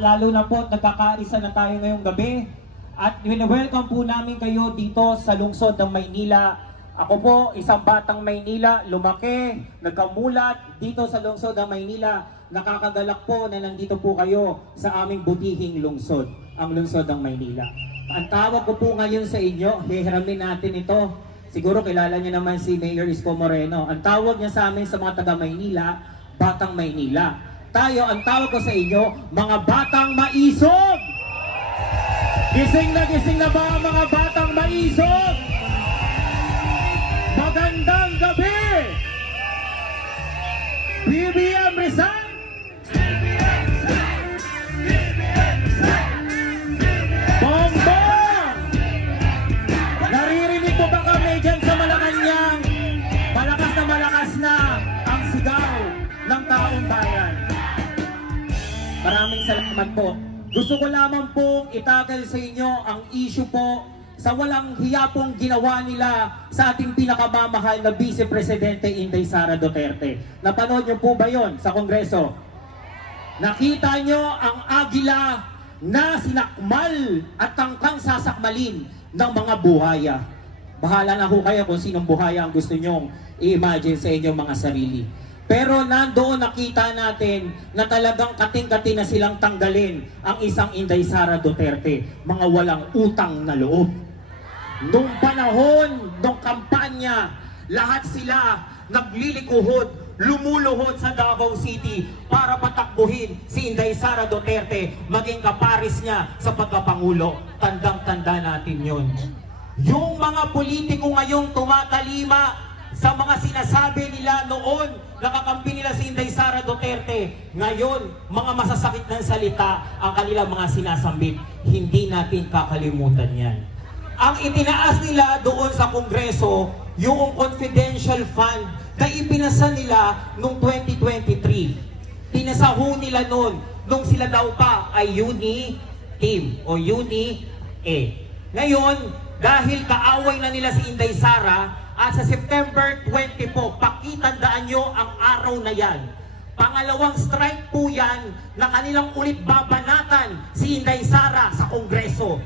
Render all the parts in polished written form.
Lalo na po nagkakaisa na tayo ngayong gabi at welcome po namin kayo dito sa lungsod ng Maynila. Ako po, isang batang Maynila, lumaki, nagkamulat dito sa lungsod ng Maynila. Nakakagalak po na nandito po kayo sa aming butihing lungsod, ang lungsod ng Maynila. Ang tawag ko po ngayon sa inyo, hihiramin natin ito. Siguro kilala niyo naman si Mayor Isko Moreno. Ang tawag niya sa amin sa mga taga Maynila, Batang Maynila. Tayo, ang tawag ko sa inyo, mga batang maisog! Gising na ba ang mga batang maisog? Magandang gabi! BBM resign! BBM resign! BBM resign! Bongbong! Naririnig po ba kami dyan sa Malacanang? Malakas na ang sigaw ng taong bayan. Maraming salamat po. Gusto ko lamang pong itagal sa inyo ang issue po sa walang hiya pong ginawa nila sa ating pinakamamahal na Vice Presidente Inday Sara Duterte. Napanood niyo po ba yon sa Kongreso? Nakita niyo ang agila na sinakmal at tangkang sasakmalin ng mga buhaya. Bahala na ho kayo kung sinong buhaya ang gusto nyong i-imagine sa inyong mga sarili. Pero nandoon nakita natin na talagang kating-kati na silang tanggalin ang isang Inday Sara Duterte, mga walang utang na loob. Noong panahon, noong kampanya, lahat sila naglilikuhod, lumuluhod sa Davao City para patakbuhin si Inday Sara Duterte, maging kaparis niya sa pagkapangulo. Tandang-tanda natin yun. Yung mga politiko ngayong tumatalima sa mga sinasabi nila noon, nakakampi nila si Inday Sara Duterte. Ngayon, mga masasakit ng salita ang kanilang mga sinasambit. Hindi natin kakalimutan yan. Ang itinaas nila doon sa Kongreso, yung confidential fund na ipinasa nila noong 2023. Pinasaho nila noon, nung sila daw pa ay Uni-Team o Uni-A. Ngayon, dahil kaaway na nila si Inday Sara, at sa September 20 po, pakitandaan nyo ang araw na yan. Pangalawang strike po yan na kanilang ulit babanatan si Inday Sara sa Kongreso.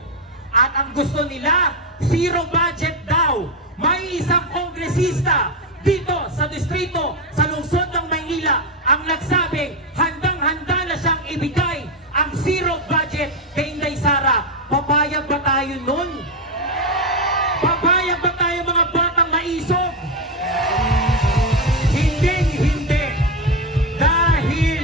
At ang gusto nila, zero budget daw. May isang kongresista dito sa distrito, sa lungsod ng Maynila, ang nagsabing handang-handa na siyang ibigay ang zero budget kay Inday Sara. Papayag ba tayo nun? Papayag ba tayo mga batang maisog? Hindi. Dahil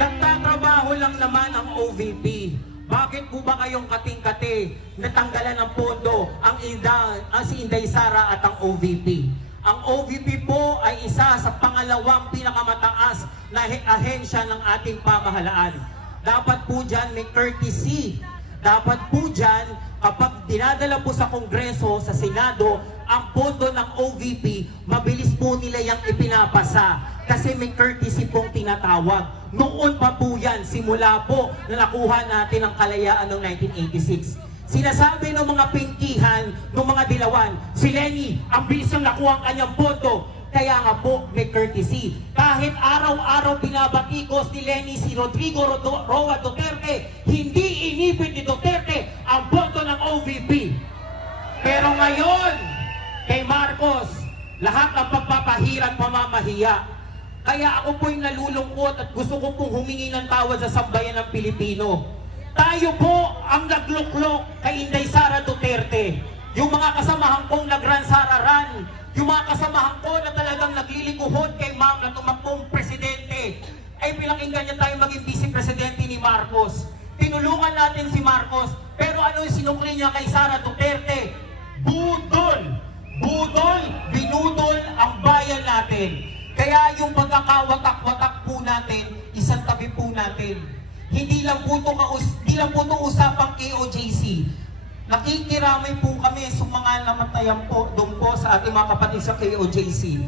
nagtatrabaho lang naman ang OVP. Bakit po ba kayong kating-kati natanggalan ng pondo ang si Inday Sara at ang OVP? Ang OVP po ay isa sa pangalawang pinakamataas na ahensya ng ating pamahalaan. Dapat po dyan may courtesy. Dapat po dyan, kapag dinadala po sa Kongreso, sa Senado, ang pondo ng OVP, mabilis po nila yung ipinapasa. Kasi may courtesy pong tinatawag. Noon pa po yan, simula po na nakuha natin ang kalayaan noong 1986. Sinasabi ng mga pinkihan, ng mga dilawan, si Lenny, ang bilis niyang nakuha ang kanyang pondo. Kaya nga po, may courtesy. Kahit araw-araw binabatikos ni Lenny si Rodrigo Roa Duterte, hindi inipit ni Duterte ang boto ng OVP. Pero ngayon, kay Marcos, lahat ng pagpapahirap pamamahiya. Kaya ako po'y nalulungkot at gusto ko pong humingi ng tawad sa sambayan ng Pilipino. Tayo po ang nagluklok kay Inday Sara Duterte. Yung mga kasamahan kong nagransararan, yung mga kasamahan ko na talagang naglilikuhod kay ma'am na tumakbong presidente, ay pinakinggan niya tayo maging vice presidente ni Marcos. Tinulungan natin si Marcos, pero ano yung sinukli niya kay Sara Duterte? Budol! Budol, binudol ang bayan natin. Kaya yung pagkakawatak-watak po natin, isang tabi po natin. Hindi lang po ito usapang KOJC. Nakikiramay po kami sa mga namatayan po doon po sa ating mga kapatid sa KOJC.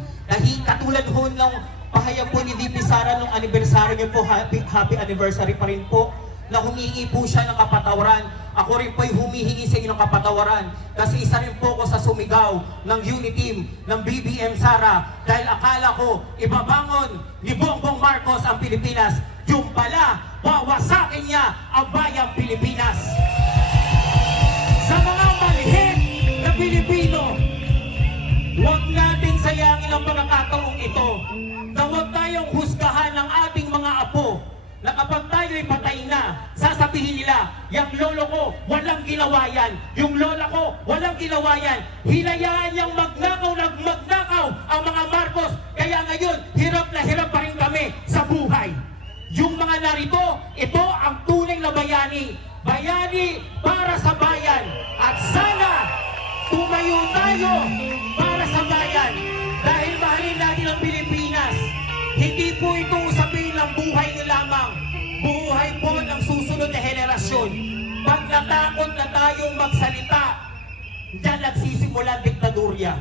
Katulad ho ng pahayag po ni VP Sara nung anniversary niyo po, happy anniversary pa rin po, na humingi po siya ng kapatawaran. Ako rin po'y humihingi sa inyo ng kapatawaran kasi isa rin po ako sa sumigaw ng Uni-Team ng BBM Sara dahil akala ko ibabangon ni Bongbong Marcos ang Pilipinas. Yung pala, wawasakin niya ang bayang Pilipinas. Sa mga malihit na Pilipino, huwag nating sayangin ang pagkakataong ito na huwag tayong husgahan ng ating mga apo na kapag tayo'y patay na, sasabihin nila, yung lolo ko, walang ginawa yan. Yung lola ko, walang ginawa yan. Hinayaan niyang magnakaw ang mga Marcos. Kaya ngayon, hirap na hirap pa rin kami sa buhay. Yung mga narito, ito ang tunay na bayani. Bayani para sa bayan. At sana, tumayo tayo para sa bayan. Dahil mahalin natin ang Pilipinas. Hindi po ito usapin ng buhay niyo lamang. Buhay po ng susunod na henerasyon. Pag natakot na tayong magsalita, diyan nagsisimula ang diktadurya.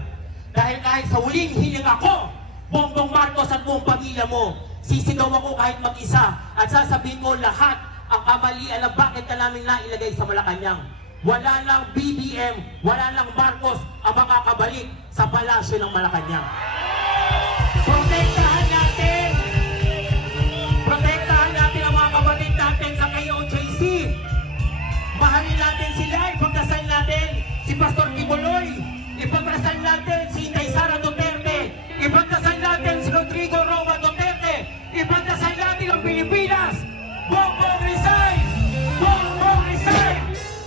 Dahil kahit sa huling hiling ako, Bongbong Marcos at buong pamilya mo, sisigaw ako kahit mag-isa at sasabihin mo lahat ang kamalian na bakit na namin nailagay sa Malacanang. Wala nang BBM, wala nang Marcos ang makakabalik sa palasyo ng Malacanang. Protektahan natin! Protektahan natin ang mga kapatid natin sa KOJC. Mahalin natin sila, ipagdasal natin si Pastor Kibuloy, ipagdasal natin si Inday Sara Duterte, ipagdasal natin si Rodrigo Roa Duterte, ipagdasal natin ang Pilipinas. Bongbong resign! Bongbong resign!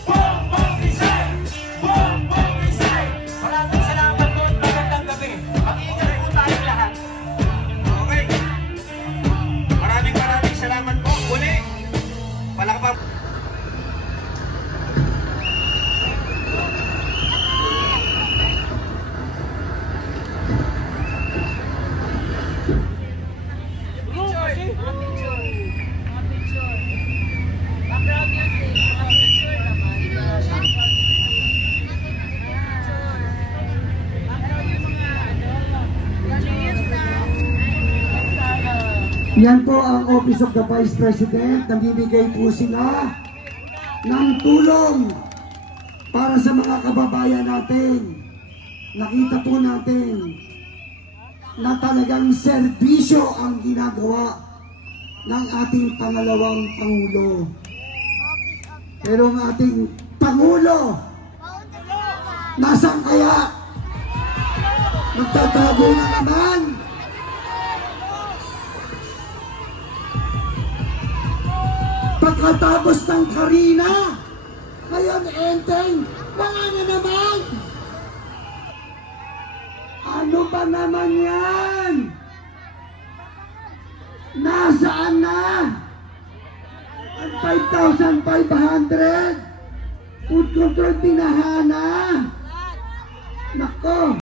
Bongbong resign! Bongbong resign! Maraming salamat po at magandang gabi. Mag-ingat po tayong lahat. Okay. Maraming salamat po. Uli. Palakpak. Yan po ang Office of the Vice President. Nagbibigay po sila ng tulong para sa mga kababayan natin. Nakita po natin na talagang serbisyo ang ginagawa ng ating pangalawang Pangulo. Pero ang ating Pangulo, nasaan kaya? Nagtatago na naman. Pagkatapos ng Karina, ngayon Enteng, wala na naman. Ano ba naman yan? Nasaan na? Ang 5,500? Food control pinahana?